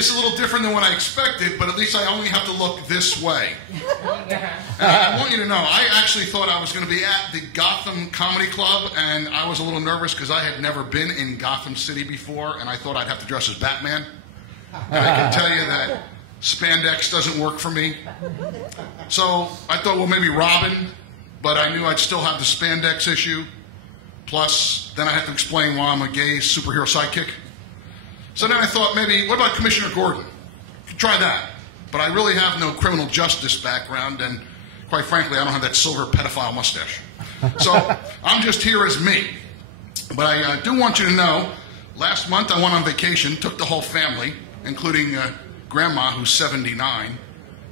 this is a little different than what I expected, but at least I only have to look this way. And I want you to know, I actually thought I was going to be at the Gotham Comedy Club, and I was a little nervous because I had never been in Gotham City before, and I thought I'd have to dress as Batman. And I can tell you that spandex doesn't work for me. So I thought, well, maybe Robin, but I knew I'd still have the spandex issue. Plus, then I had to explain why I'm a gay superhero sidekick. So then I thought, maybe, what about Commissioner Gordon? Try that. But I really have no criminal justice background, and quite frankly, I don't have that silver pedophile mustache. So I'm just here as me. But I do want you to know, last month I went on vacation, took the whole family, including Grandma, who's 79,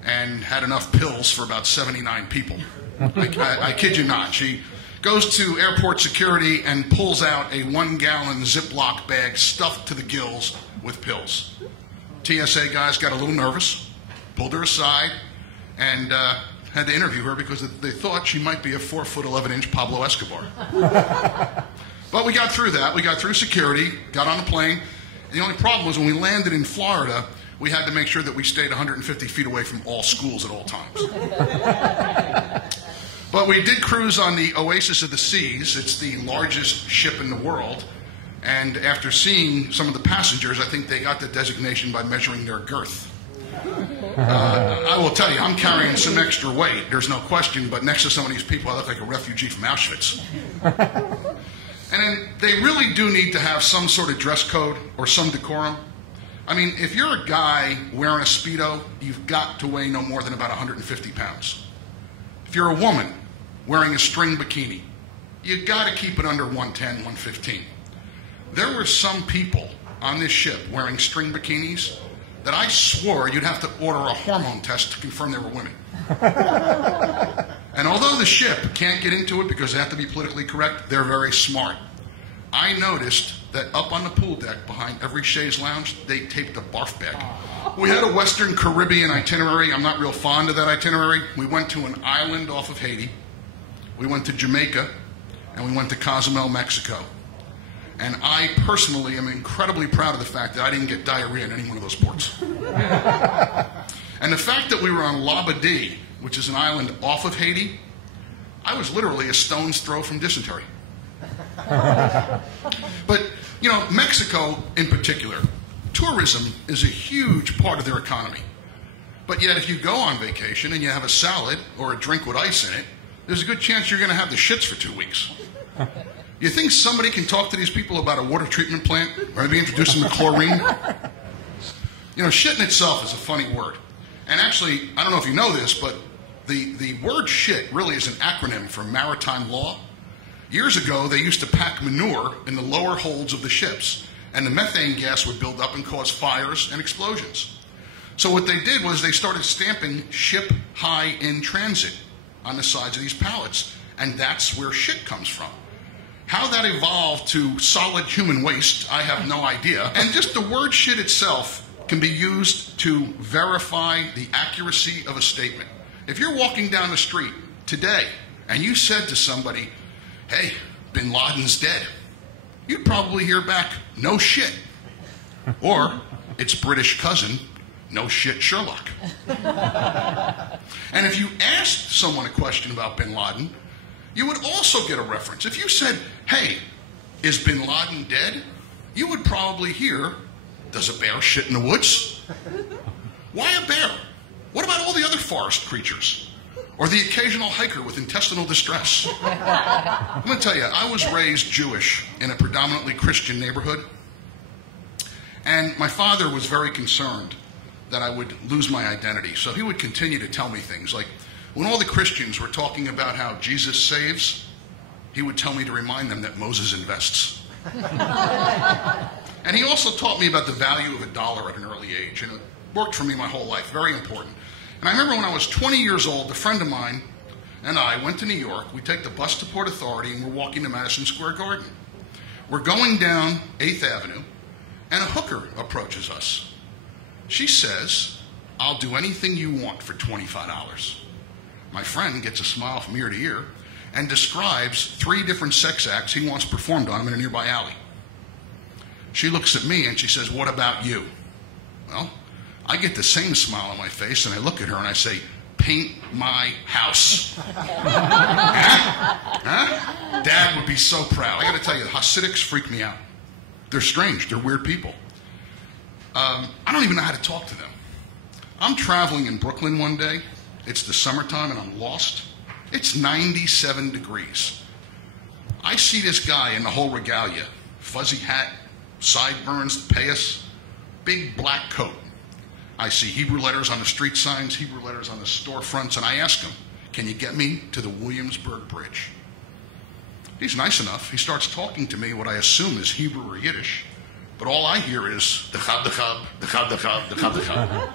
and had enough pills for about 79 people. I kid you not. She goes to airport security and pulls out a 1-gallon Ziploc bag stuffed to the gills with pills. TSA guys got a little nervous, pulled her aside, and had to interview her because they thought she might be a 4'11" Pablo Escobar. But we got through that. We got through security, got on the plane. The only problem was when we landed in Florida, we had to make sure that we stayed 150 feet away from all schools at all times. But we did cruise on the Oasis of the Seas. It's the largest ship in the world. And after seeing some of the passengers, I think they got the designation by measuring their girth. I will tell you, I'm carrying some extra weight, there's no question, but next to some of these people, I look like a refugee from Auschwitz. And then they really do need to have some sort of dress code or some decorum. I mean, if you're a guy wearing a Speedo, you've got to weigh no more than about 150 pounds. If you're a woman wearing a string bikini, you've got to keep it under 110, 115. There were some people on this ship wearing string bikinis that I swore you'd have to order a hormone test to confirm they were women. And although the ship can't get into it because they have to be politically correct, they're very smart. I noticed that up on the pool deck behind every chaise lounge, they taped a barf bag. We had a Western Caribbean itinerary. I'm not real fond of that itinerary. We went to an island off of Haiti. We went to Jamaica, and we went to Cozumel, Mexico. And I personally am incredibly proud of the fact that I didn't get diarrhea in any one of those ports. And the fact that we were on Labadee, which is an island off of Haiti, I was literally a stone's throw from dysentery. But, you know, Mexico in particular, tourism is a huge part of their economy. But yet if you go on vacation and you have a salad or a drink with ice in it, there's a good chance you're going to have the shits for 2 weeks. You think somebody can talk to these people about a water treatment plant or maybe introduce them to chlorine? You know, shit in itself is a funny word. And actually, I don't know if you know this, but the word shit really is an acronym for maritime law. Years ago, they used to pack manure in the lower holds of the ships, and the methane gas would build up and cause fires and explosions. So what they did was they started stamping ship high in transit on the sides of these pallets, and that's where shit comes from. How that evolved to solid human waste, I have no idea. And just the word shit itself can be used to verify the accuracy of a statement. If you're walking down the street today and you said to somebody, hey, Bin Laden's dead, you'd probably hear back, no shit. Or, its British cousin, no shit Sherlock. And if you asked someone a question about Bin Laden, you would also get a reference. If you said, hey, is Bin Laden dead? You would probably hear, does a bear shit in the woods? Why a bear? What about all the other forest creatures? Or the occasional hiker with intestinal distress? I'm going to tell you, I was raised Jewish in a predominantly Christian neighborhood. And my father was very concerned that I would lose my identity. So he would continue to tell me things like, when all the Christians were talking about how Jesus saves, he would tell me to remind them that Moses invests. And he also taught me about the value of $1 at an early age, and it worked for me my whole life, very important. And I remember when I was 20 years old, a friend of mine and I went to New York. We take the bus to Port Authority, and we're walking to Madison Square Garden. We're going down 8th Avenue, and a hooker approaches us. She says, I'll do anything you want for $25. My friend gets a smile from ear to ear and describes 3 different sex acts he wants performed on him in a nearby alley. She looks at me and she says, what about you? Well, I get the same smile on my face, and I look at her and I say, paint my house. Huh? Dad would be so proud. I got to tell you, the Hasidics freak me out. They're strange. They're weird people. I don't even know how to talk to them. I'm traveling in Brooklyn one day. It's the summertime and I'm lost. It's 97 degrees. I see this guy in the whole regalia, fuzzy hat, sideburns, payas, big black coat. I see Hebrew letters on the street signs, Hebrew letters on the storefronts, and I ask him, can you get me to the Williamsburg Bridge? He's nice enough. He starts talking to me what I assume is Hebrew or Yiddish, but all I hear is dechab, dechab, dechab, dechab, dechab, dechab.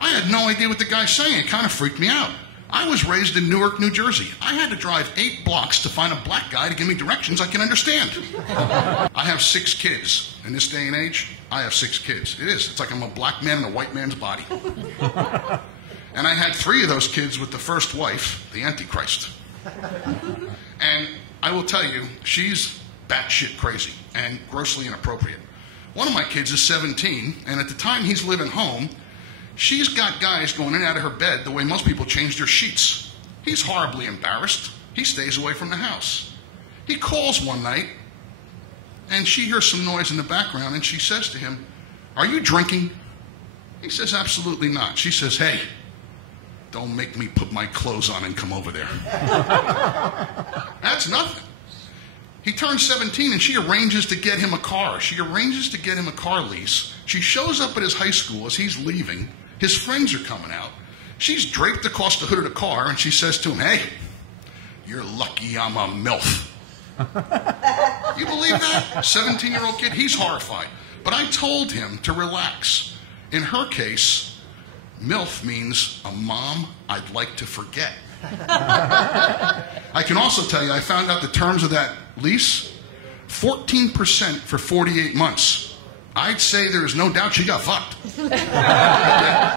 I had no idea what the guy's saying. It kind of freaked me out. I was raised in Newark, New Jersey. I had to drive 8 blocks to find a black guy to give me directions I can understand. I have 6 kids. In this day and age, I have 6 kids. It is. It's like I'm a black man in a white man's body. And I had 3 of those kids with the first wife, the Antichrist. And I will tell you, she's batshit crazy and grossly inappropriate. One of my kids is 17, and at the time he's living home, she's got guys going in and out of her bed the way most people change their sheets. He's horribly embarrassed. He stays away from the house. He calls one night, and she hears some noise in the background, and she says to him, are you drinking? He says, absolutely not. She says, hey, don't make me put my clothes on and come over there. That's nothing. He turns 17 and she arranges to get him a car. She arranges to get him a car lease. She shows up at his high school as he's leaving. His friends are coming out. She's draped across the hood of the car and she says to him, hey, you're lucky I'm a MILF. You believe that? 17-year-old kid, he's horrified. But I told him to relax. In her case, MILF means a mom I'd like to forget. I can also tell you, I found out the terms of that lease, 14% for 48 months. I'd say there is no doubt she got fucked. Yeah.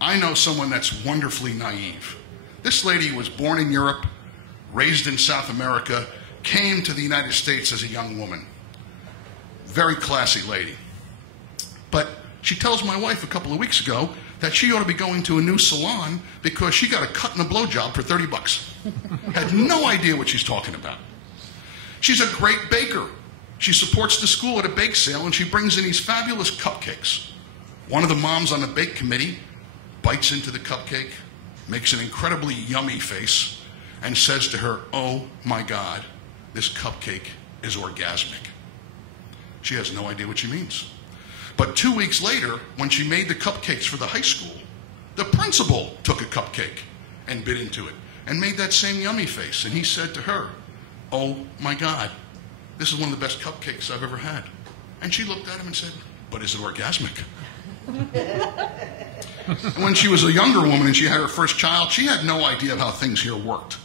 I know someone that's wonderfully naive. This lady was born in Europe, raised in South America, came to the United States as a young woman. Very classy lady. But she tells my wife a couple of weeks ago that she ought to be going to a new salon because she got a cut and a blowjob for 30 bucks. Had no idea what she's talking about. She's a great baker. She supports the school at a bake sale and she brings in these fabulous cupcakes. One of the moms on the bake committee bites into the cupcake, makes an incredibly yummy face, and says to her, oh my God, this cupcake is orgasmic. She has no idea what she means. But 2 weeks later, when she made the cupcakes for the high school, the principal took a cupcake and bit into it and made that same yummy face. And he said to her, oh my God, this is one of the best cupcakes I've ever had. And she looked at him and said, but is it orgasmic? When she was a younger woman and she had her first child, she had no idea of how things here worked.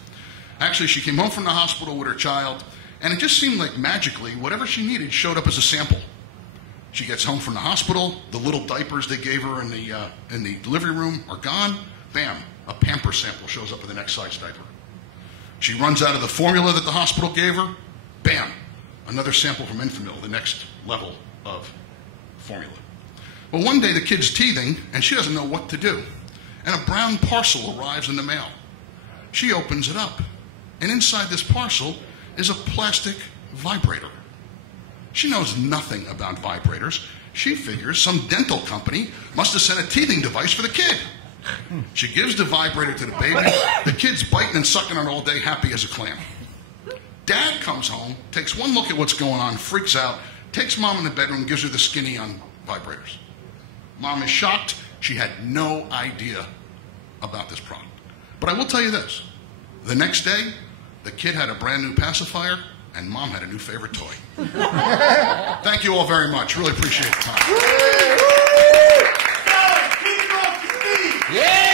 Actually, she came home from the hospital with her child, and it just seemed like magically whatever she needed showed up as a sample. She gets home from the hospital, the little diapers they gave her in the delivery room are gone. Bam, a Pampers sample shows up in the next size diaper. She runs out of the formula that the hospital gave her. Bam, another sample from Enfamil, the next level of formula. Well, one day the kid's teething, and she doesn't know what to do. And a brown parcel arrives in the mail. She opens it up, and inside this parcel is a plastic vibrator. She knows nothing about vibrators. She figures some dental company must have sent a teething device for the kid. She gives the vibrator to the baby. The kid's biting and sucking on it all day, happy as a clam. Dad comes home, takes one look at what's going on, freaks out, takes mom in the bedroom, gives her the skinny on vibrators. Mom is shocked. She had no idea about this product. But I will tell you this. The next day, the kid had a brand new pacifier, and mom had a new favorite toy. Thank you all very much. Really appreciate the time. Yeah!